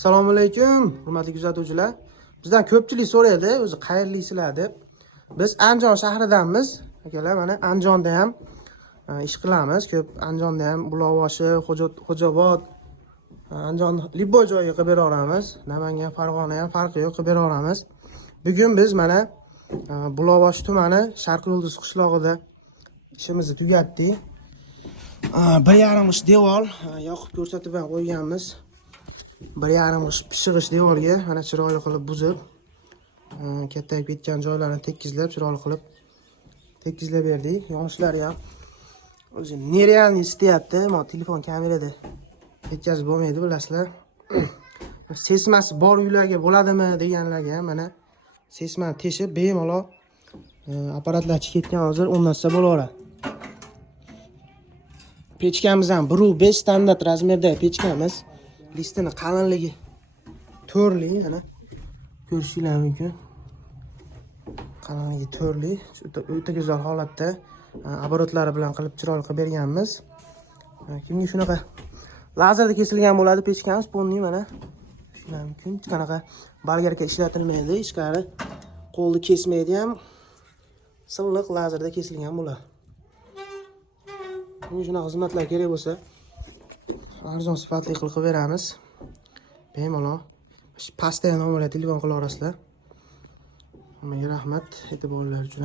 Assalomu alaykum, hurmatli kuzatuvchilar. Bizdan ko'pchilik so'raydi, o'zi qayerlisizlar deb. Biz Andijon shahridamiz. Akalar, mana Andijonda ham ish qilamiz. Ko'p Andijonda ham Buloqboshi, Xo'jobod, Andijon Libboy joyiga qilib beraveramiz. Namangan, Farg'ona ham farqi yo'q, qilib beraveramiz. Bugun biz mana Buloqboshi tumani Sharqiy Yulduz qishlog'ida ishimizni tugatdik. 1,5 ish devor yoqib ko'rsatib ham qo'yganmiz. 1,5 ish pishig'ish devorga mana chiroyli qilib buzib, kattayib ketgan joylarini tekizlab, chiroyli qilib tekizlab berdik. Yonishlari ham o'zi nerealni istayapti, ammo telefon kamerada yetkazib bo'lmaydi, bilasizlar. Sesmasi bor uylarga bo'ladimi deganlarga mana sesmani teshib bemalol apparatlar chiqib ketgan, hozir o'rnatsa bo'laveradi. Pechkamiz ham 1,5 standart razmerda pechkamiz. Listini qalinligi 4li, ana ko'rishingiz mumkin. Qalinligi 4li, o'ta go'zal holatda oborotlari bilan qilib chiroyli qilib berganmiz. Kimga shunaqa lazerda kesilgan bo'ladi pechkamiz, polniy mana shunaqa mumkin. Hech qanaqa bolgarka ishlatilmaydi, ichkari qo'lni kesmaydi ham. Silliq lazerda kesilgan bo'ladi. Kimga shunaqa xizmatlar kerak bo'lsa, arzon sifatli qilib beramiz. Bemalol pastdagi nomerga telefon qilaverasizlar. Hammaga rahmat e'tiborlaringiz uchun.